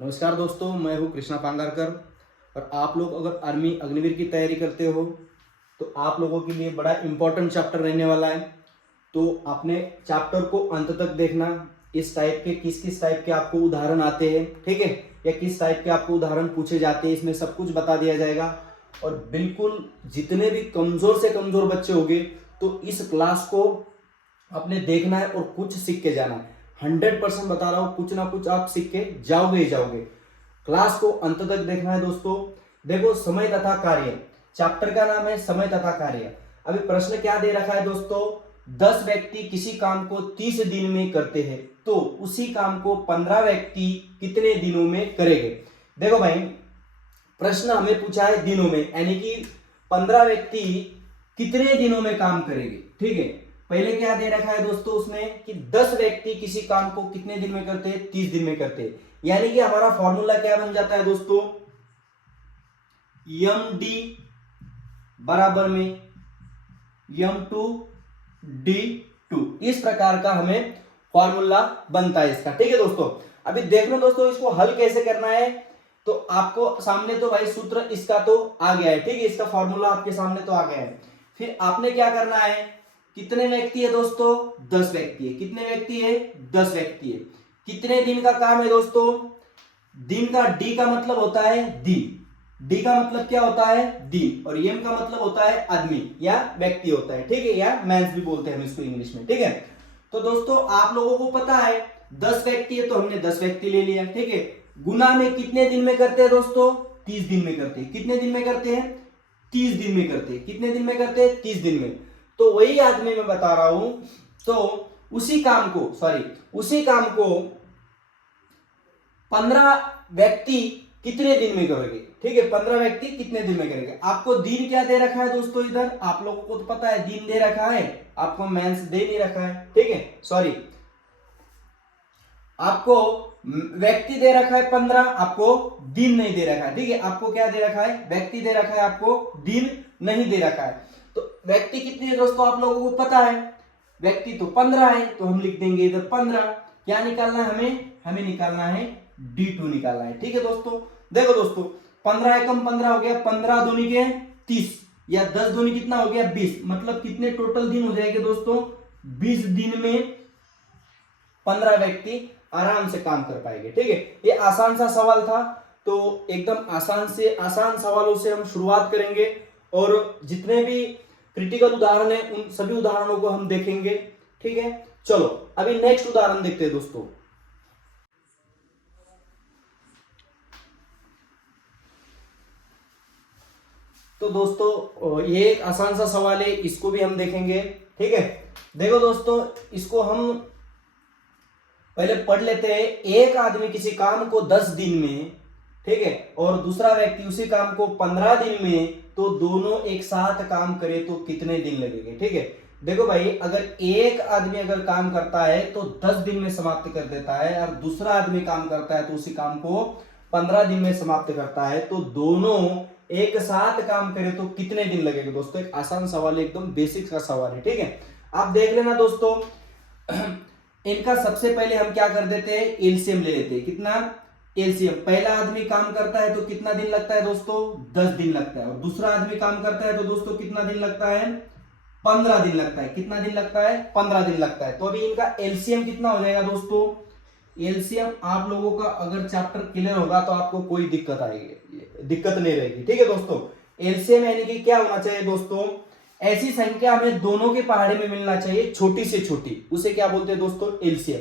नमस्कार दोस्तों, मैं हूं कृष्णा पांगारकर। और आप लोग अगर आर्मी अग्निवीर की तैयारी करते हो तो आप लोगों के लिए बड़ा इम्पोर्टेंट चैप्टर रहने वाला है। तो आपने चैप्टर को अंत तक देखना। इस टाइप के किस किस टाइप के आपको उदाहरण आते हैं, ठीक है, या किस टाइप के आपको उदाहरण पूछे जाते हैं, इसमें सब कुछ बता दिया जाएगा। और बिल्कुल जितने भी कमजोर से कमजोर बच्चे होंगे तो इस क्लास को आपने देखना है और कुछ सीख के जाना है। 100% बता रहा हूं, कुछ ना कुछ आप सीख के जाओगे ही जाओगे। क्लास को अंत तक देखना है दोस्तों। देखो, समय तथा कार्य, चैप्टर का नाम है समय तथा कार्य। अभी प्रश्न क्या दे रखा है दोस्तों, 10 व्यक्ति किसी काम को 30 दिन में करते हैं तो उसी काम को 15 व्यक्ति कितने दिनों में करेंगे। देखो भाई, प्रश्न हमें पूछा है दिनों में, यानी कि 15 व्यक्ति कितने दिनों में काम करेंगे, ठीक है। पहले क्या दे रखा है दोस्तों उसमें कि 10 व्यक्ति किसी काम को कितने दिन में करते हैं, 30 दिन में करते हैं। यानी कि हमारा फॉर्मूला क्या बन जाता है दोस्तों, एम डी बराबर में M2D2। इस प्रकार का हमें फॉर्मूला बनता है इसका, ठीक है दोस्तों। अभी देख लो दोस्तों, इसको हल कैसे करना है। तो आपको सामने तो भाई सूत्र इसका तो आ गया है, ठीक है, इसका फॉर्मूला आपके सामने तो आ गया है। फिर आपने क्या करना है, कितने व्यक्ति है दोस्तों, 10 व्यक्ति है। कितने व्यक्ति है, 10 व्यक्ति है। कितने दिन का काम है दोस्तों, दिन का डी का मतलब होता है दिन। डी का मतलब क्या होता है, दिन। और एम का मतलब होता है आदमी या व्यक्ति होता है, ठीक है, या मैंस भी बोलते हैं हम इसको इंग्लिश में, ठीक है। तो दोस्तों आप लोगों को पता है 10 व्यक्ति है तो हमने 10 व्यक्ति ले लिया, ठीक है। गुना में कितने दिन में करते हैं दोस्तों, 30 दिन में करते हैं। कितने दिन में करते हैं, 30 दिन में करते हैं। कितने दिन में करते हैं, 30 दिन में। तो वही आदमी मैं बता रहा हूं, तो उसी काम को 15 व्यक्ति कितने दिन में करोगे, ठीक है। 15 व्यक्ति कितने दिन में करेंगे। आपको दिन क्या दे रखा है दोस्तों, इधर आप लोगों को तो पता है दिन दे रखा है, आपको मेंस दे नहीं रखा है, ठीक है, सॉरी, आपको व्यक्ति दे रखा है 15, आपको दिन नहीं दे रखा है, ठीक है। आपको क्या दे रखा है, व्यक्ति दे रखा है, आपको दिन नहीं दे रखा है। तो व्यक्ति कितने है दोस्तों आप लोगों को पता है, व्यक्ति तो 15 है, तो हम लिख देंगे इधर 15। क्या निकालना है हमें निकालना है D2 निकालना है, ठीक है दोस्तों। देखो दोस्तों, 15 एकम 15 हो गया, 15 दूनी के 30, या 10 दूनी कितना हो गया 20। मतलब कितने टोटल दिन हो जाएंगे दोस्तों, 20 दिन में 15 व्यक्ति आराम से काम कर पाएंगे, ठीक है। ये आसान सा सवाल था, तो एकदम आसान सवालों से हम शुरुआत करेंगे और जितने भी क्रिटिकल उदाहरण है उन सभी उदाहरणों को हम देखेंगे, ठीक है। चलो अभी नेक्स्ट उदाहरण देखते हैं दोस्तों। तो दोस्तों ये एक आसान सा सवाल है, इसको भी हम देखेंगे, ठीक है। देखो दोस्तों, इसको हम पहले पढ़ लेते हैं। एक आदमी किसी काम को 10 दिन में, ठीक है, और दूसरा व्यक्ति उसी काम को 15 दिन में, तो दोनों एक साथ काम करे तो कितने दिन लगेंगे, ठीक है। देखो भाई, अगर एक आदमी अगर काम करता है तो 10 दिन में समाप्त कर देता है, और दूसरा आदमी काम करता है तो उसी काम को 15 दिन में समाप्त करता है, तो दोनों एक साथ काम करे तो कितने दिन लगेंगे दोस्तों। एक आसान सवाल है, एकदम बेसिक का सवाल है, ठीक है। आप देख लेना दोस्तों। इनका सबसे पहले हम क्या कर देते हैं, एलसीएम ले लेते हैं। कितना, एलसीएम। पहला आदमी काम करता है तो कितना दिन लगता है दोस्तों, 10 दिन लगता है। और दूसरा आदमी काम करता है तो दोस्तों कितना दिन लगता है, 15 दिन लगता है। कितना दिन लगता है, 15 दिन लगता है। तो अभी इनका एलसीएम कितना हो जाएगा दोस्तों, एलसीएम आप लोगों का अगर चैप्टर क्लियर होगा तो आपको कोई दिक्कत नहीं रहेगी, ठीक है दोस्तों। एलसीएम यानी कि क्या होना चाहिए दोस्तों, ऐसी संख्या हमें दोनों के पहाड़े में मिलना चाहिए, छोटी से छोटी, उसे क्या बोलते हैं दोस्तों, एलसीएम।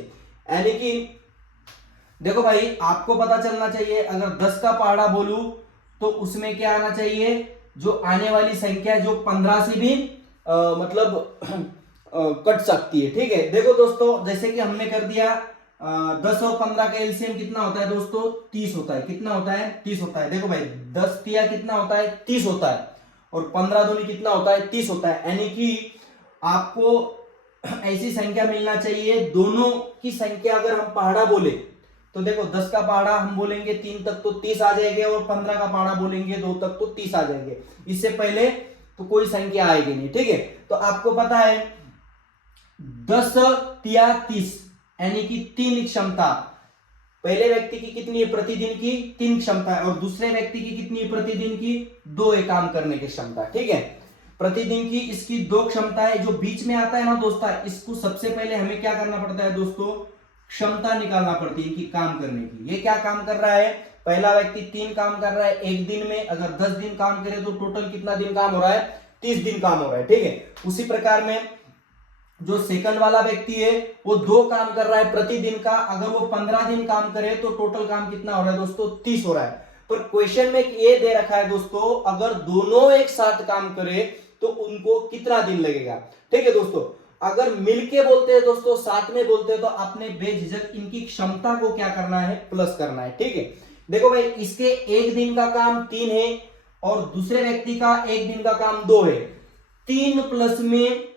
यानी कि देखो भाई, आपको पता चलना चाहिए, अगर 10 का पहाड़ा बोलूं तो उसमें क्या आना चाहिए, जो आने वाली संख्या जो 15 से भी मतलब कट सकती है, ठीक है। देखो दोस्तों, जैसे कि हमने कर दिया 10 और 15 का एलसीएम कितना होता है दोस्तों, 30 होता है। कितना होता है, 30 होता है। देखो भाई, 10 तिया कितना होता है, 30 होता है, और 15 दूनी कितना होता है, 30 होता है। यानी कि आपको ऐसी संख्या मिलना चाहिए, दोनों की संख्या अगर हम पहाड़ा बोले तो देखो 10 का पहाड़ा हम बोलेंगे 3 तक तो 30 आ जाएंगे, और 15 का पहाड़ा बोलेंगे 2 तक तो 30 आ जाएंगे। इससे पहले तो कोई संख्या आएगी नहीं, ठीक है। तो आपको पता है 10 तिया 30, यानी कि 3 क्षमता पहले व्यक्ति की कितनी है प्रतिदिन की 3 क्षमता है और दूसरे व्यक्ति की कितनी है प्रतिदिन की 2 काम करने की क्षमता। ठीक है, प्रतिदिन की इसकी 2 क्षमता है। जो बीच में आता है ना दोस्तों, इसको सबसे पहले हमें क्या करना पड़ता है दोस्तों, क्षमता निकालना पड़ती है इनकी काम करने की। ये क्या काम कर रहा है, पहला व्यक्ति 3 काम कर रहा है एक दिन में, अगर 10 दिन काम करे तो टोटल कितना दिन काम हो रहा है, 30 दिन काम हो रहा है। ठीक है, उसी प्रकार में जो सेकंड वाला व्यक्ति है वो 2 काम कर रहा है प्रतिदिन का, अगर वो 15 दिन काम करे तो टोटल काम कितना हो रहा है दोस्तों, 30 हो रहा है। पर क्वेश्चन में ये दे रखा है दोस्तों, अगर दोनों एक साथ काम करे तो उनको कितना दिन लगेगा। ठीक है दोस्तों, अगर मिलके बोलते हैं दोस्तों, साथ में बोलते हैं, तो आपने बेझिझक इनकी क्षमता को क्या करना है, प्लस करना है। ठीक है, देखो भाई, इसके एक दिन का काम 3 है और दूसरे व्यक्ति का एक दिन का काम 2 है। 3 प्लस में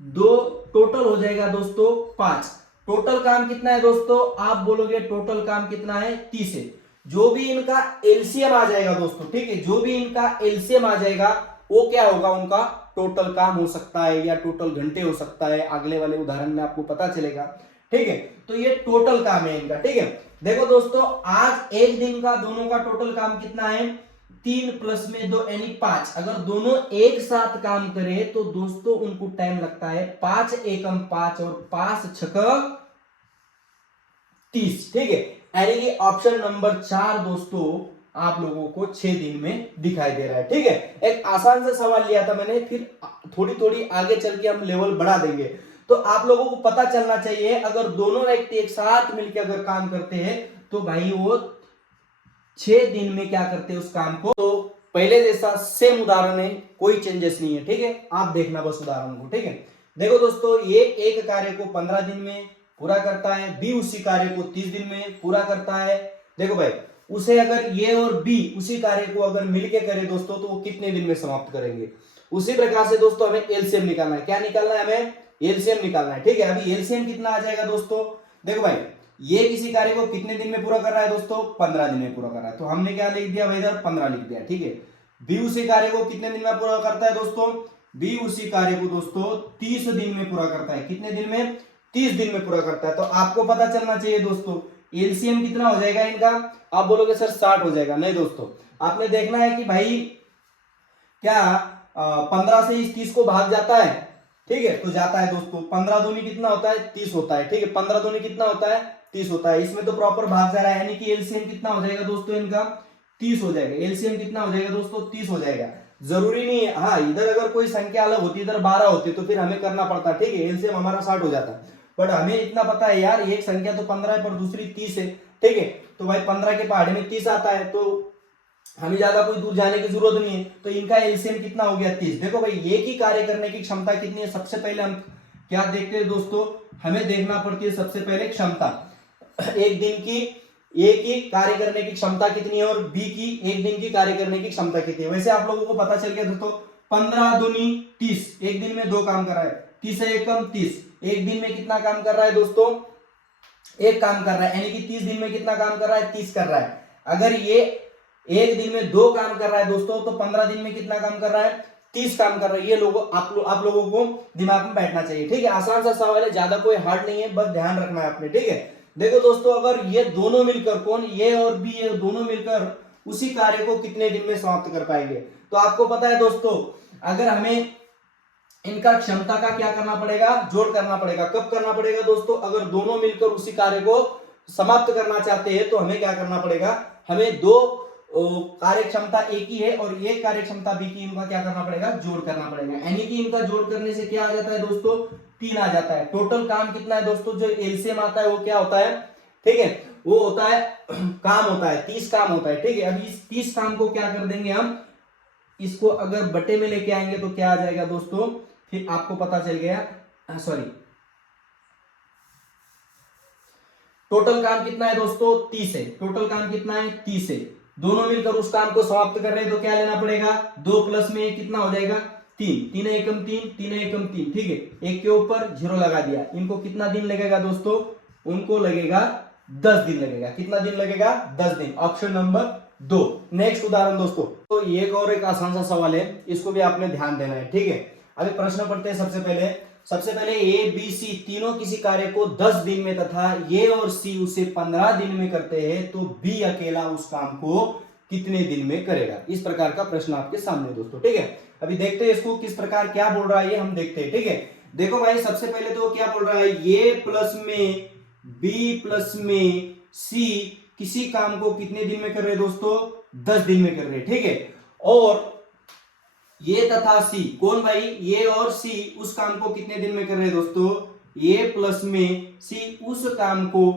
2 टोटल हो जाएगा दोस्तों 5। टोटल काम कितना है दोस्तों, आप बोलोगे टोटल काम कितना है, 30 है। जो भी इनका एलसीएम आ जाएगा दोस्तों, ठीक है, जो भी इनका एलसीएम आ जाएगा वो क्या होगा, उनका टोटल काम हो सकता है या टोटल घंटे हो सकता है। अगले वाले उदाहरण में आपको पता चलेगा। ठीक है, तो ये टोटल काम है इनका। ठीक है, देखो दोस्तों, आज एक दिन का दोनों का टोटल काम कितना है, 3 प्लस में 2 यानी 5। अगर दोनों एक साथ काम करे तो दोस्तों उनको टाइम लगता है 5 एकम 5 और 5 छक 30। ठीक है, यानी कि ऑप्शन नंबर 4 दोस्तों आप लोगों को 6 दिन में दिखाई दे रहा है। ठीक है, एक आसान सा सवाल लिया था मैंने, फिर थोड़ी थोड़ी आगे चल के हम लेवल बढ़ा देंगे। तो आप लोगों को पता चलना चाहिए, अगर दोनों व्यक्ति एक साथ मिलकर अगर काम करते हैं तो भाई वो 6 दिन में क्या करते हैं उस काम को। तो पहले जैसा सेम उदाहरण है, कोई चेंजेस नहीं है। ठीक है, आप देखना बस उदाहरण को। ठीक है, देखो दोस्तों, ये एक कार्य को 15 दिन में पूरा करता है, बी उसी कार्य को 30 दिन में पूरा करता है। देखो भाई, उसे अगर ये और बी उसी कार्य को अगर मिलके करे दोस्तों तो वो कितने दिन में समाप्त करेंगे। उसी प्रकार से दोस्तों हमें एलसीएम निकालना है। क्या निकालना है, हमें एलसीएम निकालना है। ठीक है, अभी एलसीएम कितना आ जाएगा दोस्तों, देखो भाई, ये किसी कार्य को कितने दिन में पूरा कर रहा है दोस्तों, 15 दिन में पूरा कर रहा है, तो हमने क्या लिख दिया भाई, इधर 15 लिख दिया। ठीक है, बी उसी कार्य को कितने दिन में पूरा करता है दोस्तों, बी उसी कार्य को दोस्तों 30 दिन में पूरा करता है। कितने दिन में, 30 दिन में पूरा करता है। तो आपको पता चलना चाहिए दोस्तों एलसीएम कितना हो जाएगा इनका। आप बोलोगे सर 60 हो जाएगा, नहीं दोस्तों, आपने देखना है कि भाई क्या 15 से इस 30 को भाग जाता है। ठीक है, तो जाता है दोस्तों, 15 दूनी कितना होता है, 30 होता है। ठीक है, 15 दूनी कितना होता है, 30 होता है। इसमें तो प्रॉपर भाग जा रहा है, यानी कि एलसीएम कितना हो जाएगा दोस्तों इनका, 30 हो जाएगा। एलसीएम कितना हो जाएगा दोस्तों, 30 हो जाएगा। जरूरी नहीं है, हाँ, इधर अगर कोई संख्या अलग होती, इधर 12 होती तो फिर हमें करना पड़ता। ठीक है, एलसीएम हमारा 60 हो जाता, बट हमें इतना पता है यार, एक संख्या तो 15 है पर दूसरी 30 है। ठीक है, तो भाई 15 के पहाड़े में 30 आता है, तो हमें ज्यादा कोई दूर जाने की जरूरत नहीं है। तो इनका एलसीएम कितना हो गया, 30। देखो भाई, एक ही कार्य करने की क्षमता कितनी है, सबसे पहले हम क्या देखते हैं दोस्तों, हमें देखना पड़ती है सबसे पहले क्षमता। एक दिन की एक ही कार्य करने की क्षमता कितनी है और बी की एक दिन की कार्य करने की क्षमता कितनी है। वैसे आप लोगों को पता चल गया दोस्तों, 15 दूनी 30, एक दिन में 2 काम कर रहा है, 30 एकम 30, एक दिन में कितना काम कर रहा है दोस्तों, एक काम कर रहा है, यानी कि 30 दिन में कितना काम कर रहा है, 30 कर रहा है। अगर ये एक दिन में 2 काम कर रहा है दोस्तों, तो 15 दिन में कितना काम कर रहा है, 30 काम कर रहा है। ये लोगों आप लोगों को दिमाग में बैठना चाहिए। ठीक है, आसान सा सवाल है, ज्यादा कोई हार्ड नहीं है, बस ध्यान रखना है आपने। ठीक है, देखो दोस्तों, अगर ये दोनों मिलकर, कौन, ये और बी, ये दोनों मिलकर उसी कार्य को कितने दिन में समाप्त कर पाएंगे। तो आपको पता है दोस्तों, अगर हमें इनका क्षमता का क्या करना पड़ेगा, जोड़ करना पड़ेगा। कब करना पड़ेगा दोस्तों, अगर दोनों मिलकर उसी कार्य को समाप्त करना चाहते हैं तो हमें क्या करना पड़ेगा, हमें 2 कार्य क्षमता एक ही है और एक कार्य क्षमता बी की, इनका क्या करना पड़ेगा, जोड़ करना पड़ेगा। यानी कि इनका जोड़ करने से क्या आ जाता है दोस्तों, 3 आ जाता है। टोटल काम कितना है दोस्तों, जो एलसीएम आता है वो क्या होता है, ठीक है, वो होता है काम होता है 30 काम होता है। ठीक है, अभी इस 30 काम को क्या कर देंगे हम, इसको अगर बटे में लेके आएंगे तो क्या आ जाएगा दोस्तों, फिर आपको पता चल गया, सॉरी, टोटल काम कितना है दोस्तों, 30 है। टोटल काम कितना है, 30 है। दोनों मिलकर उस काम को समाप्त कर रहे हैं तो क्या लेना पड़ेगा, 2 प्लस में कितना हो जाएगा, 3, 3 एकम 3, 3 एकम 3। ठीक है, एक के ऊपर 0 लगा दिया। इनको कितना दिन लगेगा दोस्तों, उनको लगेगा 10 दिन लगेगा। कितना दिन लगेगा, 10 दिन। Option number 2। नेक्स्ट उदाहरण दोस्तों, तो एक और एक आसान सा सवाल है, इसको भी आपने ध्यान देना है। ठीक है, अभी प्रश्न पढ़ते हैं। सबसे पहले सबसे पहले ए बी सी तीनों किसी कार्य को 10 दिन में तथा ए और सी उसे 15 दिन में करते हैं, तो बी अकेला उस काम को कितने दिन में करेगा। इस प्रकार का प्रश्न आपके सामने दोस्तों, ठीक है। अभी देखते हैं इसको किस प्रकार क्या बोल रहा है, ये हम देखते हैं, ठीक है। देखो भाई सबसे पहले तो क्या बोल रहा है, ए प्लस में बी प्लस में सी किसी काम को कितने दिन में कर रहे हैं दोस्तों, 10 दिन में कर रहे हैं, ठीक है। और ये तथा सी, कौन भाई, ये और सी उस काम को कितने दिन में कर रहे हैं दोस्तों, ये प्लस में सी उस काम को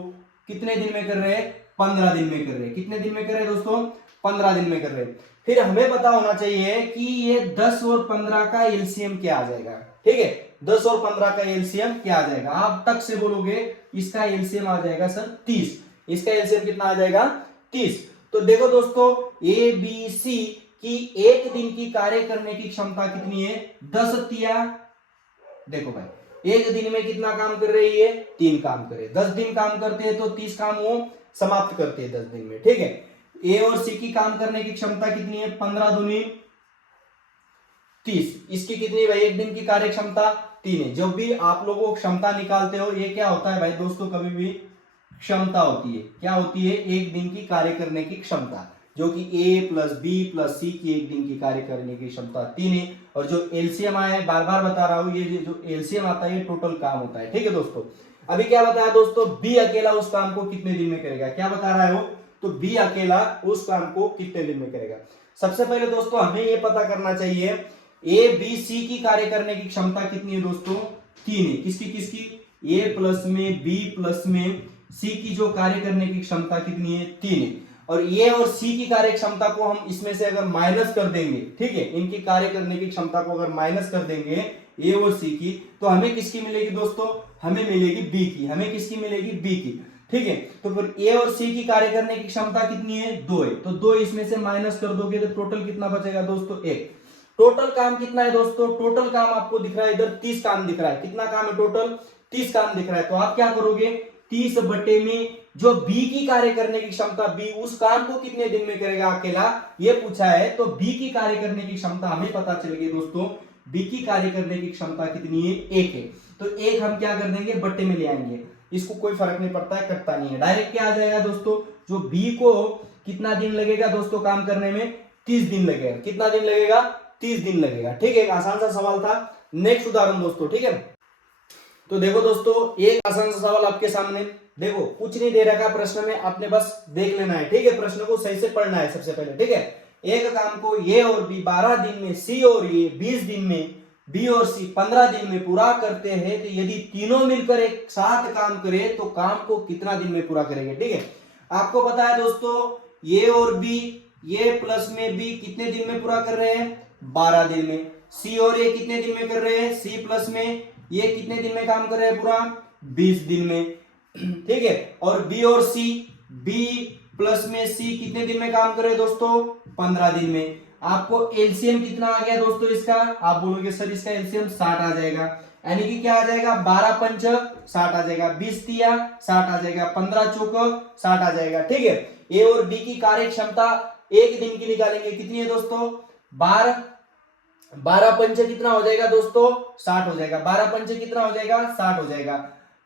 कितने दिन में कर रहे हैं, 15 दिन में कर रहे हैं। कितने दिन में कर रहे हैं दोस्तों, 15 दिन में कर रहे हैं। फिर हमें पता होना चाहिए कि ये 10 और 15 का एलसीएम क्या आ जाएगा, ठीक है। 10 और 15 का एलसीएम क्या आ जाएगा, आप तक से बोलोगे, इसका एलसीएम आ जाएगा सर 30। इसका एलसीएम कितना आ जाएगा, 30। तो देखो दोस्तों, ए बी सी कि एक दिन की कार्य करने की क्षमता कितनी है, 10 तिया, देखो भाई एक दिन में कितना काम कर रही है, 3 काम करे। 10 दिन काम करते हैं तो 30 काम वो समाप्त करते हैं 10 दिन में, ठीक है। ए और सी की काम करने की क्षमता कितनी है, 15 दूनी 30। इसकी कितनी भाई, एक दिन की कार्य क्षमता 3 है। जब भी आप लोगों क्षमता निकालते हो, ये क्या होता है भाई दोस्तों, कभी भी क्षमता होती है, क्या होती है, एक दिन की कार्य करने की क्षमता, जो कि ए प्लस बी प्लस सी की एक दिन की कार्य करने की क्षमता 3 है। और जो एलसीएम आया है, बार बार बता रहा हूं, ये जो एलसीएम आता है ये टोटल काम होता है, ठीक है दोस्तों। अभी क्या बताया दोस्तों, बी अकेला उस काम को कितने दिन में करेगा, क्या बता रहा है वो, तो बी अकेला उस काम को कितने दिन में करेगा। सबसे पहले दोस्तों हमें ये पता करना चाहिए, ए बी सी की कार्य करने की क्षमता कितनी है दोस्तों, 3 है। किसकी किसकी, ए प्लस में बी प्लस में सी की जो कार्य करने की क्षमता कितनी है, 3 है। और ए और सी की कार्य क्षमता को हम इसमें से अगर माइनस कर देंगे, ठीक है, इनकी कार्य करने की क्षमता को अगर माइनस कर देंगे ए और सी की, तो हमें किसकी मिलेगी दोस्तों, हमें मिलेगी बी की। हमें किसकी मिलेगी, बी की, ठीक है। तो फिर ए और सी की कार्य करने की क्षमता कितनी है, 2 है। तो 2 इसमें से माइनस कर दोगे तो टोटल कितना बचेगा दोस्तों, 1। टोटल काम कितना है दोस्तों, टोटल काम आपको दिख रहा है इधर 30 काम दिख रहा है। कितना काम है टोटल, 30 काम दिख रहा है। तो आप क्या करोगे, 30 बटे में जो बी की कार्य करने की क्षमता, बी उस काम को कितने दिन में करेगा अकेला, ये पूछा है। तो बी की कार्य करने की क्षमता हमें पता चल गई दोस्तों, बी की कार्य करने की क्षमता कितनी है, 1 है। तो 1 हम क्या कर देंगे, बट्टे में ले आएंगे, इसको कोई फर्क नहीं पड़ता है, कटता नहीं है, डायरेक्ट क्या आ जाएगा दोस्तों, जो बी को कितना दिन लगेगा दोस्तों काम करने में, 30 दिन लगेगा। कितना दिन लगेगा, 30 दिन लगेगा, ठीक है। एक आसान सा सवाल था। नेक्स्ट उदाहरण दोस्तों, ठीक है। तो देखो दोस्तों, एक आसान सा सवाल आपके सामने, देखो कुछ नहीं दे रखा प्रश्न में, आपने बस देख लेना है, ठीक है। प्रश्न को सही से पढ़ना है सबसे पहले, ठीक है। एक काम को ए और बी 12 दिन में, सी और ए 20 दिन में, बी और सी 15 दिन में पूरा करते हैं, तो यदि तीनों मिलकर एक साथ काम करे तो काम को कितना दिन में पूरा करेंगे, ठीक है। आपको पता है दोस्तों, ए और बी, ए प्लस में बी कितने दिन में पूरा कर रहे हैं, 12 दिन में। सी और ए कितने दिन में कर रहे हैं, सी प्लस में ये कितने दिन में काम कर रहे हैं पूरा, 20 दिन में, ठीक है। और बी और सी, बी प्लस में सी कितने दिन में काम कर रहे हैं दोस्तों, 15 दिन में। आपको एलसीएम कितना आ गया दोस्तों इसका, आप बोलोगे सर इसका एलसीएम 60 आ जाएगा, यानी कि क्या आ जाएगा, 12 पंच 60 आ जाएगा, 20 तिया 60 आ जाएगा, 15 चौक 60 आ जाएगा, ठीक है। ए और बी की कार्य क्षमता एक दिन की निकालेंगे, कितनी है दोस्तों, 12 पंच कितना हो जाएगा दोस्तों, 60 हो जाएगा। 12 पंच कितना हो जाएगा, 60 हो जाएगा।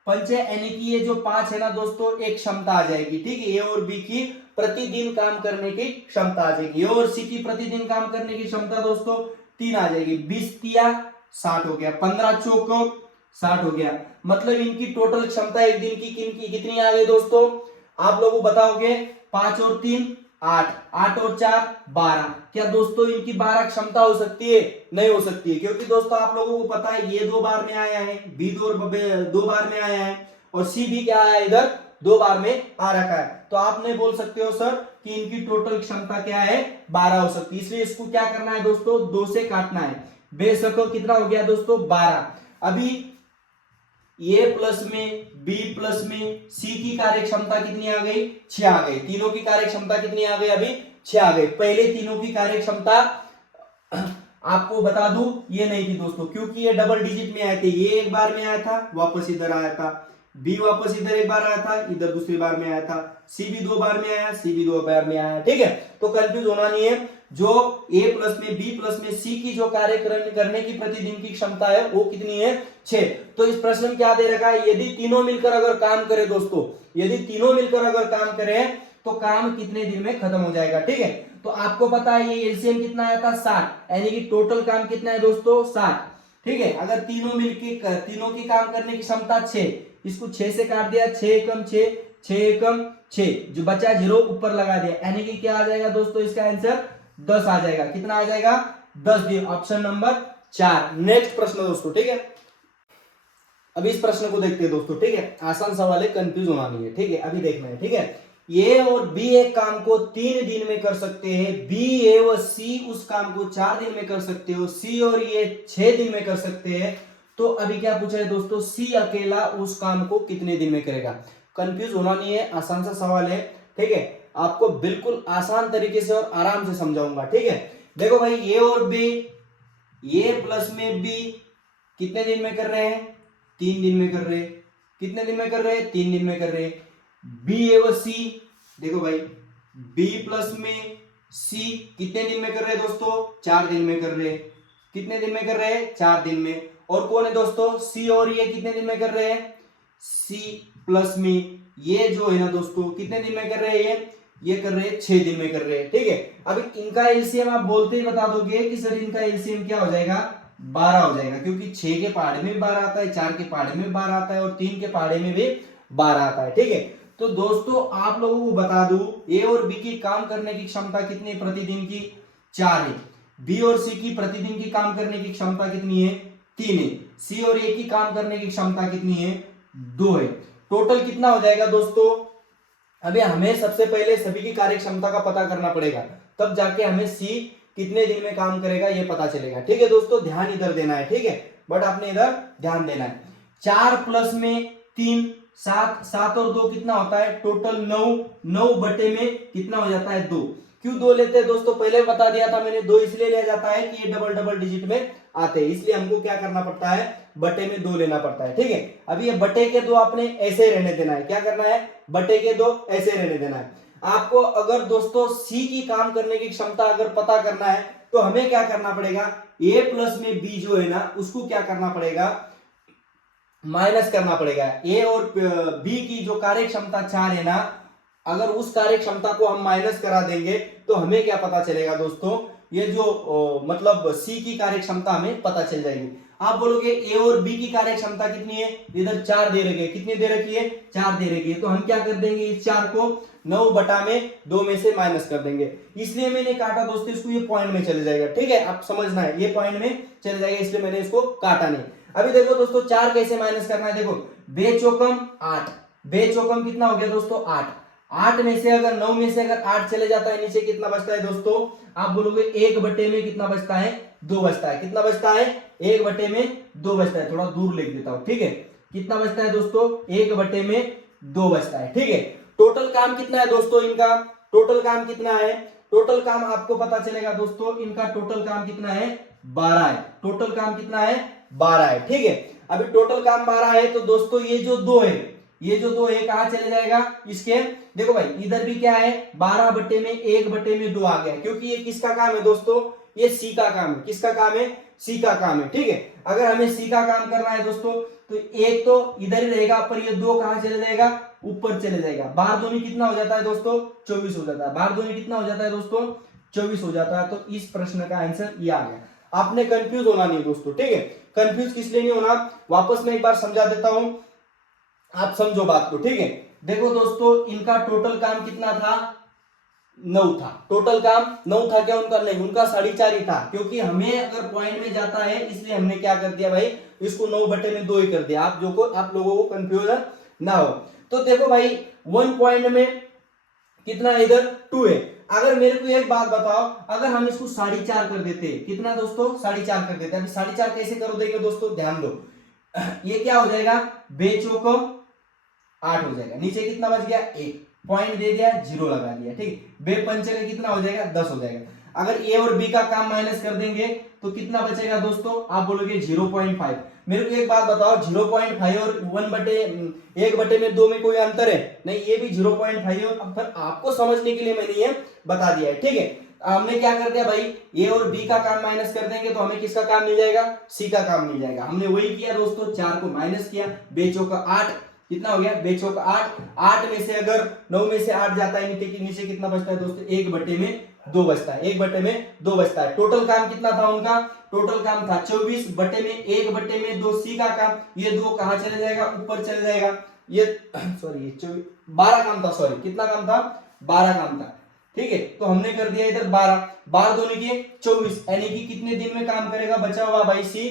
पंच यानी कि ये जो 5 है ना दोस्तों, एक क्षमता आ जाएगी, ठीक है। ए और बी की प्रतिदिन काम करने की क्षमता आ जाएगी। ए और सी की प्रतिदिन काम करने की क्षमता दोस्तों 3 आ जाएगी। 20 तिया 60 हो गया, 15 चौक 60 हो गया। मतलब इनकी टोटल क्षमता एक दिन की कितनी आ गई दोस्तों, आप लोग बताओगे, 5 और 3 8, 8 और 4 12। क्या दोस्तों इनकी 12 क्षमता हो सकती है, नहीं हो सकती है, क्योंकि दोस्तों आप लोगों को पता है ये 2 बार में आया है, बी 2 बार में आया है, और सी भी क्या आया है इधर 2 बार में आ रखा है। तो आप नहीं बोल सकते हो सर कि इनकी टोटल क्षमता क्या है, 12 हो सकती है। इसलिए इसको क्या करना है दोस्तों, 2 से काटना है। बेशक कितना हो गया दोस्तों, 12। अभी ए प्लस में बी प्लस में सी की कार्य क्षमता कितनी आ गई, 6 आ गई। तीनों की कार्य क्षमता कितनी आ गई, अभी 6 आ गई। पहले तीनों की कार्य क्षमता आपको बता दूं ये नहीं थी दोस्तों, क्योंकि ये डबल डिजिट में आए थे। ये एक बार में आया था, वापस इधर आया था, बी वापस इधर एक बार आया था, इधर दूसरी बार में आया था, सी भी 2 बार में आया, सी भी 2 बार में आया, ठीक है। तो कंफ्यूज होना नहीं है। जो a प्लस में b प्लस में c की जो कार्य करने की प्रतिदिन की क्षमता है वो कितनी है 6। तो इस प्रश्न में क्या दे रखा है, यदि तीनों मिलकर अगर काम करे दोस्तों, यदि तीनों मिलकर अगर काम करें तो काम कितने दिन में खत्म हो जाएगा। ठीक है, तो आपको पता है ये एलसीएम कितना आया था 60, यानी कि टोटल काम कितना है दोस्तों 60। ठीक है, अगर तीनों मिलके तीनों की काम करने की क्षमता 6, इसको 6 से काट दिया, 6 एकम 6, 6 एकम 6, जो बचा 0 ऊपर लगा दिया, यानी कि क्या आ जाएगा दोस्तों, इसका आंसर 10 आ जाएगा। कितना आ जाएगा 10 दिन, ऑप्शन नंबर 4। नेक्स्ट प्रश्न दोस्तों। ठीक है, अभी इस प्रश्न को देखते हैं दोस्तों। ठीक है, आसान सवाल है, कंफ्यूज होना नहीं है। ठीक है, अभी देखना है। ठीक है, ए और बी एक काम को 3 दिन में कर सकते हैं, बी ए व सी उस काम को 4 दिन में कर सकते हो, सी और ये 6 दिन में कर सकते हैं। तो अभी क्या पूछा है दोस्तों, सी अकेला उस काम को कितने दिन में करेगा। कंफ्यूज होना नहीं है, आसान सा सवाल है। ठीक है, आपको बिल्कुल आसान तरीके से और आराम से समझाऊंगा। ठीक है, देखो भाई, ए और बी, ए प्लस में बी कितने दिन में कर रहे हैं, 3 दिन में कर रहे हैं। कितने दिन में कर रहे हैं, 3 दिन में कर रहे हैं। बी एवं सी, देखो भाई, बी प्लस में सी कितने दिन में कर रहे हैं दोस्तों, 4 दिन में कर रहे हैं। कितने दिन में कर रहे हैं, 4 दिन में। और कौन है दोस्तों, सी और ये कितने दिन में कर रहे हैं, सी प्लस में ये जो है ना दोस्तों कितने दिन में कर रहे हैं, ये कर रहे हैं 6 दिन में कर रहे हैं। ठीक है, अभी इनका एलसीएम आप बोलते ही बता दोगे कि सर इनका एलसीएम क्या हो जाएगा, 12 हो जाएगा, क्योंकि 6 के पहाड़े में 12 आता है, 4 के पहाड़े में 12 आता है और 3 के पहाड़े में भी 12 आता है। ठीक है, तो दोस्तों आप लोगों को बता दूं, ए और बी की काम करने की क्षमता कितनी है प्रतिदिन की, 4 है। बी और सी की प्रतिदिन की काम करने की क्षमता कितनी है, 3 है। सी और ए की काम करने की क्षमता कितनी है, 2 है। टोटल कितना हो जाएगा दोस्तों, अभी हमें सबसे पहले सभी की कार्य क्षमता का पता करना पड़ेगा, तब जाके हमें सी कितने दिन में काम करेगा ये पता चलेगा। ठीक है दोस्तों, ध्यान इधर देना है। ठीक है, बट आपने इधर ध्यान देना है। 4 प्लस में 3, 7, 7 और 2 कितना होता है, टोटल 9, 9 बटे में कितना हो जाता है 2। क्यों 2 लेते हैं दोस्तों, पहले बता दिया था मैंने, 2 इसलिए लिया जाता है कि ये डबल डबल डिजिट में आते हैं, इसलिए हमको क्या करना पड़ता है, बटे में 2 लेना पड़ता है। ठीक है, अभी ये बटे के 2 आपने ऐसे रहने देना है। क्या करना है, बटे के 2 ऐसे रहने देना है। आपको अगर दोस्तों सी की काम करने की क्षमता अगर पता करना है तो हमें क्या करना पड़ेगा, ए प्लस में बी जो है ना उसको क्या करना पड़ेगा, माइनस करना पड़ेगा। ए और बी की जो कार्य क्षमता 4 है ना, अगर उस कार्य क्षमता को हम माइनस करा देंगे तो हमें क्या पता चलेगा दोस्तों, ये जो मतलब सी की कार्य क्षमता हमें पता चल जाएगी। आप बोलोगे ए और बी की कार्य क्षमता कितनी है, इधर 4 दे रखी है, कितनी दे रखी है, 4 दे रखी है, तो हम क्या कर देंगे, इस 4 को 9 बटा में 2 में से माइनस कर देंगे। इसलिए मैंने काटा दोस्तों, इसको ये पॉइंट में चले जाएगा। ठीक है, आप समझना है, ये पॉइंट में चले जाएगा, इसलिए मैंने इसको काटा नहीं। अभी देखो दोस्तों 4 कैसे माइनस करना है, देखो बे चौकम 8, बे चौकम कितना हो गया दोस्तों 8, 8 में से अगर 9 में से अगर 8 चले जाता है नीचे कितना बचता है दोस्तों, आप बोलोगे 1 बटे में कितना बचता है, 2 बचता है। कितना बचता है, 1 बटे में 2 बचता है, थोड़ा दूर लिख देता हूं। ठीक है, कितना बचता है दोस्तों, 1 बटे में 2 बचता है। ठीक है, टोटल काम कितना है दोस्तों, इनका टोटल काम कितना है, टोटल काम आपको पता चलेगा दोस्तों, इनका टोटल काम कितना है, 12 है। टोटल काम कितना है, 12 है। ठीक है, अभी टोटल काम 12 है तो दोस्तों ये जो 2 है, ये जो 2 है कहां चले जाएगा, इसके देखो भाई इधर भी क्या है, 12 बटे में 1 बटे में 2 आ गया, क्योंकि ये किसका काम है दोस्तों, ये सी का काम है। किसका काम है, सी का काम है। ठीक है, अगर हमें सी का काम करना है दोस्तों तो एक तो इधर ही रहेगा, पर ये 2 कहां चले जाएगा, ऊपर चले जाएगा। 12 दूनी कितना हो जाता है दोस्तों, 24 हो जाता है। 12 दूनी कितना हो जाता है दोस्तों, 24 हो जाता है। तो इस प्रश्न का आंसर ये आ गया। आपने कंफ्यूज होना नहीं दोस्तों। ठीक है, कंफ्यूज किस लिए नहीं होना, वापस मैं एक बार समझा देता हूं, आप समझो बात को। ठीक है, देखो दोस्तों इनका टोटल काम कितना था, 9 था। टोटल काम 9 था क्या उनका, नहीं, उनका 4.5 ही था, क्योंकि हमें अगर पॉइंट में जाता है इसलिए हमने क्या कर दिया भाई, इसको 9 बटे में 2 ही कर दिया। आप लोगों को कंफ्यूजन ना हो। तो देखो भाई 1 पॉइंट में कितना इधर 2 है। अगर मेरे को एक बात बताओ, अगर हम इसको 4.5 कर देते, कितना दोस्तों 4.5 कर देते, अभी 4.5 कैसे कर देंगे दोस्तों, ध्यान दो, ये क्या हो जाएगा, बेचौको 8 हो जाएगा, नीचे कितना बच गया 1, पॉइंट दे दिया, 0 लगा दिया। ठीक, बे पंचके कितना हो जाएगा 10 हो जाएगा। अगर ए और बी का काम माइनस कर देंगे तो कितना बचेगा दोस्तों, आप बोलोगे 0.5। मेरे को एक बात बताओ, 0.5 और 1 बटे में 2 में कोई अंतर है नहीं, ये भी 0.5 है। अब फिर आपको समझने के लिए मैंने ये बता दिया है। ठीक है, हमने क्या कर दिया भाई, ए और बी का काम माइनस कर देंगे तो हमें किसका काम मिल जाएगा, सी का काम मिल जाएगा। हमने वही किया दोस्तों, 4 को माइनस किया, बेचो का 8, कितना हो गया, बेचो का 8, 8 में से अगर 9 में से 8 जाता है नीचे कितना बचता है दोस्तों, 1/2 बचता है, 1/2 बचता है। टोटल काम कितना था उनका, टोटल काम था 24/1/2 सी का काम, ये 2 कहां चले जाएगा, ऊपर चले जाएगा, ये सॉरी 12 काम था, सॉरी कितना काम था, 12 काम था, ठीक है। तो हमने कर दिया इधर 12 दूनी के 24, यानी कि कितने दिन में काम करेगा, बचा हुआ भाई सी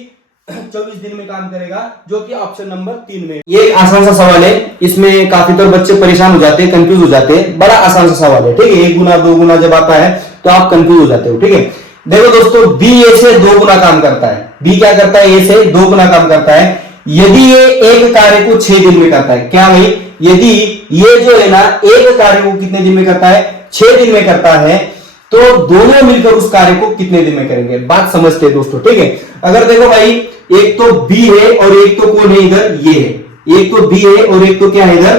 24 दिन में काम करेगा, जो कि ऑप्शन नंबर 3 में। ये एक आसान सा सवाल है, इसमें काफी तो बच्चे परेशान हो जाते हैं, कंफ्यूज हो जाते हैं, बड़ा आसान सा सवाल है, ठीक है। 1 गुना 2 गुना जब आता है तो आप कंफ्यूज हो जाते हो, ठीक है। देखो दोस्तों, बी ए से 2 गुना काम करता है, बी क्या करता है, ए से 2 गुना काम करता है, यदि ये एक कार्य को 6 दिन में करता है। क्या भाई, यदि ये जो है ना एक कार्य को कितने दिन में करता है, 6 दिन में करता है, तो दोनों मिलकर उस कार्य को कितने दिन में करेंगे, बात समझते हैं दोस्तों, ठीक है। अगर देखो भाई, एक तो बी है और एक तो कौन है इधर, ये है, एक तो बी है और एक तो क्या है इधर,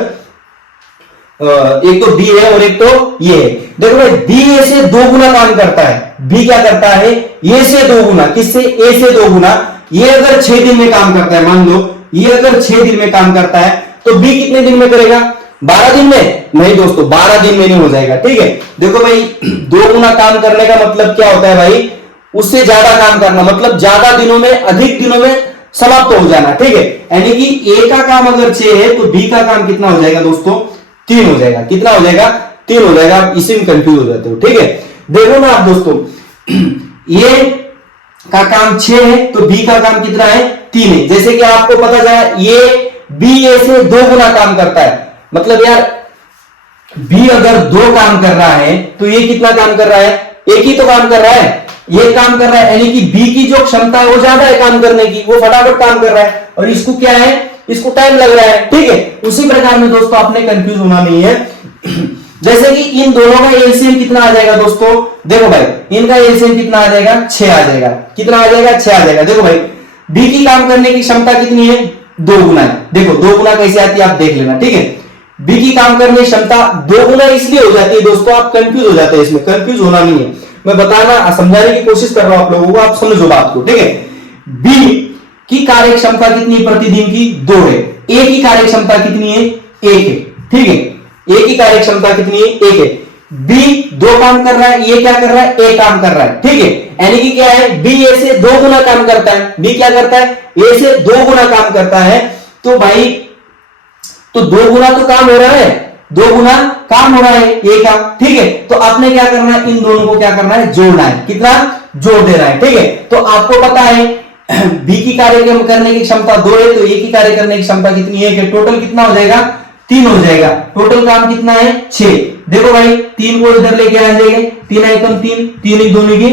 एक तो बी है और एक तो ये है। देखो भाई, बी ए से 2 गुना काम करता है, बी क्या करता है, ए से 2 गुना, किससे, ए से 2 गुना। ये अगर 6 दिन में काम करता है, मान लो ये अगर 6 दिन में काम करता है, तो बी कितने दिन में करेगा, 12 दिन में, नहीं दोस्तों 12 दिन में नहीं हो जाएगा, ठीक है। देखो भाई, 2 गुना काम करने का मतलब क्या होता है भाई, उससे ज्यादा काम करना, मतलब ज्यादा दिनों में, अधिक दिनों में समाप्त हो जाना, ठीक है। यानी कि ए का काम अगर 6 है तो बी का काम कितना हो जाएगा दोस्तों, 3 हो जाएगा, कितना हो जाएगा, 3 हो जाएगा। आप इसी में कंफ्यूज हो जाते हो, ठीक है। देखो ना आप दोस्तों, ये का काम 6 है तो बी का काम कितना है, 3 है। जैसे कि आपको पता चला ये बी ए से 2 गुना काम करता है, मतलब यार बी अगर 2 काम कर रहा है तो ये कितना काम कर रहा है, एक ही तो काम कर रहा है, ये काम कर रहा है, यानी कि बी की जो क्षमता है वो ज्यादा है काम करने की, वो फटाफट काम कर रहा है, और इसको क्या है, इसको टाइम लग रहा है, ठीक है। उसी प्रकार में दोस्तों आपने कंफ्यूज होना नहीं है। जैसे कि इन दोनों का एलसीएम कितना आ जाएगा दोस्तों, देखो भाई इनका एलसीएम कितना आ जाएगा, 6 आ जाएगा, कितना आ जाएगा, 6 आ जाएगा। देखो भाई, बी की काम करने की क्षमता कितनी है, 2 गुना है। देखो 2 गुना कैसे आती है आप देख लेना, ठीक है। बी की काम करने की क्षमता 2 गुना इसलिए हो जाती है दोस्तों, आप कंफ्यूज हो जाते हैं, इसमें कंफ्यूज होना नहीं है, मैं बताना समझाने की कोशिश कर रहा हूं आप लोगों को, आप समझो बात को, ठीक है। बी की कार्य क्षमता कितनी प्रतिदिन की, 2 है। ए की कार्य क्षमता कितनी है, 1 है, ठीक है। ए की कार्य क्षमता कितनी है, 1 है। बी 2 काम कर रहा है, ये क्या कर रहा है, ए काम कर रहा है, ठीक है। यानी कि क्या है, बी ए से 2 गुना काम करता है, बी क्या करता है, ए से 2 गुना काम करता है, तो भाई तो 2 गुना तो काम हो रहा है, 2 गुना काम हो रहा है ए का, ठीक है। तो आपने क्या करना है, इन दोनों को क्या करना है, जोड़ना है, कितना जोड़ देना है, ठीक है। तो आपको पता है बी की कार्य करने की क्षमता 2 है, तो ए की कार्य करने की क्षमता कितनी है, टोटल कितना हो जाएगा, 3 हो जाएगा। टोटल काम कितना है, 6। देखो भाई 3 को इधर लेके आ जाएंगे, 3 एकम 3, 3 एक दोनों की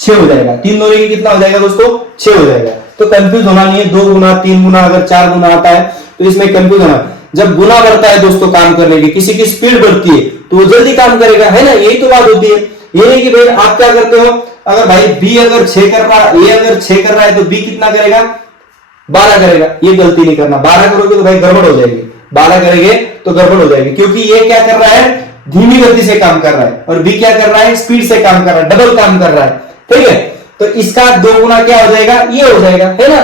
6 हो जाएगा, 3 दोनों की कितना हो जाएगा दोस्तों, 6 हो जाएगा। तो कंफ्यूज होना नहीं है, 2 गुना 3 गुना अगर 4 गुना आता है तो इसमें कंफ्यूज होना। जब गुना बढ़ता है दोस्तों काम करने की, किसी की स्पीड बढ़ती है तो वो जल्दी काम करेगा, है ना, यही तो बात होती है। ये नहीं कि भाई आप क्या करते हो, अगर भाई बी अगर 6 कर रहा है, ए अगर 6 कर रहा है तो बी कितना करेगा, 12 करेगा। ये गलती नहीं करना, 12 करोगे तो भाई गड़बड़ हो जाएगी, 12 करेंगे तो गड़बड़ हो जाएगी, क्योंकि ये क्या कर रहा है, धीमी गति से काम कर रहा है, और बी क्या कर रहा है, स्पीड से काम कर रहा है, डबल काम कर रहा है, ठीक है। तो इसका 2 गुना क्या हो जाएगा, ये हो जाएगा, है ना।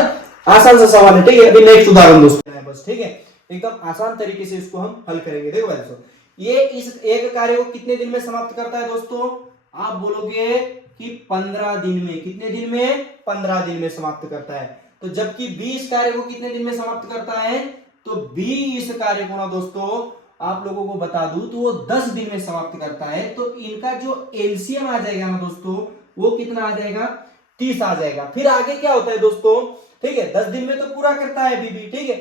आसान सा सवाल है, ठीक है। अभी नेक्स्ट उदाहरण दोस्तों, बस ठीक है, एकदम आसान तरीके से इसको हम हल करेंगे। देखो दोस्तों, ये इस एक कार्य को कितने दिन में समाप्त करता है दोस्तों, आप बोलोगे कि 15 दिन में, कितने दिन में, 15 दिन में समाप्त करता है। तो जबकि बी इस कार्य को कितने दिन में समाप्त करता है, तो बी इस कार्य को ना दोस्तों आप लोगों को बता दूं तो वो 10 दिन में समाप्त करता है। तो इनका जो एलसीएम आ जाएगा ना दोस्तों, वो कितना आ जाएगा, 30 आ जाएगा। फिर आगे क्या होता है दोस्तों, ठीक है, 10 दिन में तो पूरा करता है बी, ठीक है।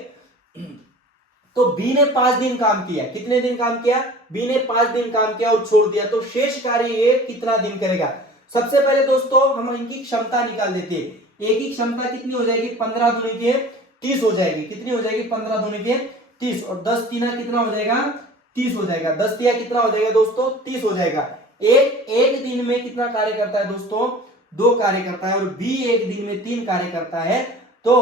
तो बी ने 5 दिन काम किया, कितने दिन काम किया, बी ने 5 दिन काम किया और छोड़ दिया, तो शेष कार्य ये कितना दिन करेगा। सबसे पहले दोस्तों हम इनकी क्षमता निकाल देते हैं। ए की क्षमता कितनी हो जाएगी, 15 दूनी के 30 हो जाएगी, कितनी हो जाएगी, 15 दूनी के 30, और 10 तीना कितना हो जाएगा, 30 हो जाएगा, 10 तिया कितना हो जाएगा दोस्तों, 30 हो जाएगा। एक दिन में कितना कार्य करता है दोस्तों, 2 कार्य करता है, और बी एक दिन में 3 कार्य करता है। तो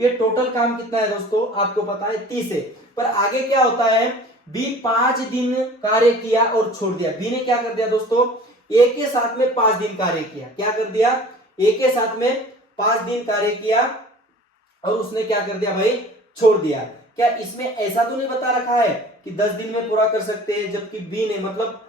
ये टोटल काम कितना है दोस्तों, आपको पता है 30 है। पर आगे क्या होता है, बी 5 दिन कार्य किया और छोड़ दिया। बी ने क्या कर दिया दोस्तों, ए के साथ में 5 दिन कार्य किया। क्या कर दिया? ए के साथ में 5 दिन कार्य किया और उसने क्या कर दिया भाई? छोड़ दिया। क्या इसमें ऐसा तो नहीं बता रखा है कि 10 दिन में पूरा कर सकते हैं, जबकि बी ने मतलब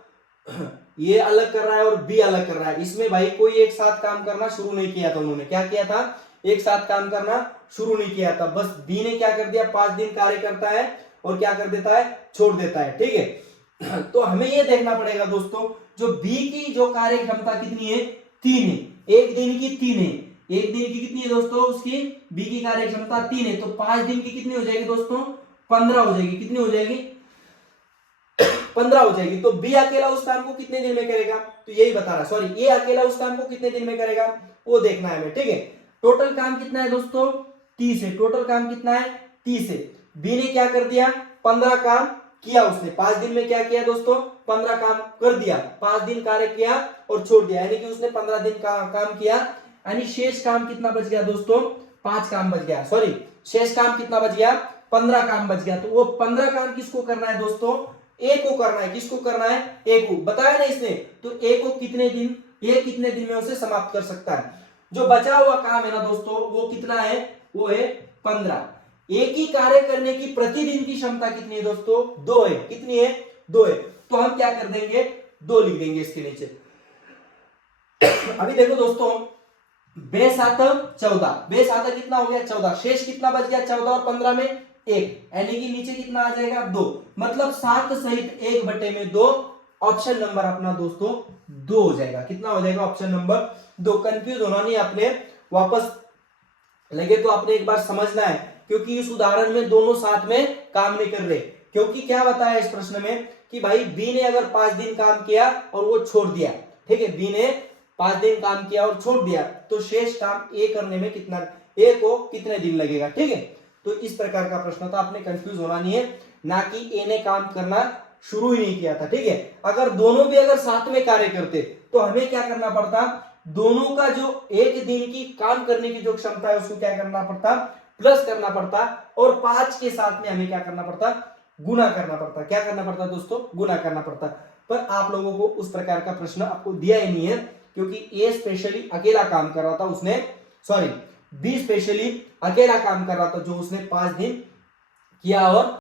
ये अलग कर रहा है और बी अलग कर रहा है। इसमें भाई कोई एक साथ काम करना शुरू नहीं किया था। उन्होंने क्या किया था? एक साथ काम करना शुरू नहीं किया था। बस बी ने क्या कर दिया? 5 दिन कार्य करता है और क्या कर देता है? छोड़ देता है। ठीक है, तो हमें यह देखना पड़ेगा दोस्तों, जो बी की जो कार्य क्षमता कितनी है? 3 है। एक दिन की 3 है। एक दिन की कितनी है दोस्तों? उसकी बी की कार्य क्षमता 3 है। तो 5 दिन की कितनी हो जाएगी दोस्तों? 15 हो जाएगी। कितनी हो जाएगी? 15 हो जाएगी। तो बी अकेला उस काम को कितने दिन में करेगा? तो यही बता रहा, सॉरी, ए अकेला उस काम को कितने दिन में करेगा वो देखना है हमें। ठीक है, टोटल काम कितना है दोस्तों? 30 है। टोटल काम कितना है? 30 है। बी ने क्या कर दिया? 15 काम किया उसने। 5 दिन में क्या किया दोस्तों? 15 काम कर दिया। 5 दिन कार्य किया और छोड़ दिया, यानी कि उसने 15 दिन का काम किया। यानी शेष काम कितना बच गया दोस्तों? 5 काम बच गया। सॉरी, शेष काम कितना बच गया? 15 काम बच गया। तो वो 15 काम किसको करना है दोस्तों? ए को करना है। किसको करना है? ए को। बताया ना इसने, तो ए को कितने दिन, ए कितने दिन में उसे समाप्त कर सकता है? जो बचा हुआ काम है ना दोस्तों, वो कितना है? वो है 15। एक ही कार्य करने की प्रतिदिन की क्षमता कितनी है दोस्तों? 2 है। कितनी है? 2 है। तो हम क्या कर देंगे? 2 लिख देंगे इसके नीचे। अभी देखो दोस्तों, बे 7 14, बे 7 कितना हो गया? 14। शेष कितना बच गया? 14 और 15 में 1, यानी कि नीचे कितना आ जाएगा? 2। मतलब 7 सहित 1/2। ऑप्शन नंबर अपना दोस्तों 2 हो जाएगा। कितना हो जाएगा? Option number 2। कंफ्यूज होना नहीं आपने, वापस लगे तो आपने एक बार समझना है, क्योंकि इस उदाहरण में दोनों साथ में काम नहीं कर रहे। क्योंकि क्या बताया इस प्रश्न में कि भाई बी ने अगर 5 दिन काम किया और वो छोड़ दिया, ठीक है, बी ने 5 दिन काम किया और छोड़ दिया, तो शेष काम ए करने में कितना, ए को कितने दिन लगेगा? ठीक है, तो इस प्रकार का प्रश्न था। आपने कंफ्यूज होना नहीं है, ना कि ए ने काम करना शुरू ही नहीं किया था। ठीक है, अगर दोनों भी अगर साथ में कार्य करते तो हमें क्या करना पड़ता? दोनों का जो एक दिन की काम करने की जो क्षमता है उसको क्या करना पड़ता? प्लस करना पड़ता, और 5 के साथ में हमें क्या करना पड़ता? गुना करना पड़ता। क्या करना पड़ता दोस्तों? गुना करना पड़ता। पर आप लोगों को उस प्रकार का प्रश्न आपको दिया ही नहीं है, क्योंकि ए स्पेशली अकेला काम कर रहा था, उसने, सॉरी, बी स्पेशली अकेला काम कर रहा था, जो उसने 5 दिन किया और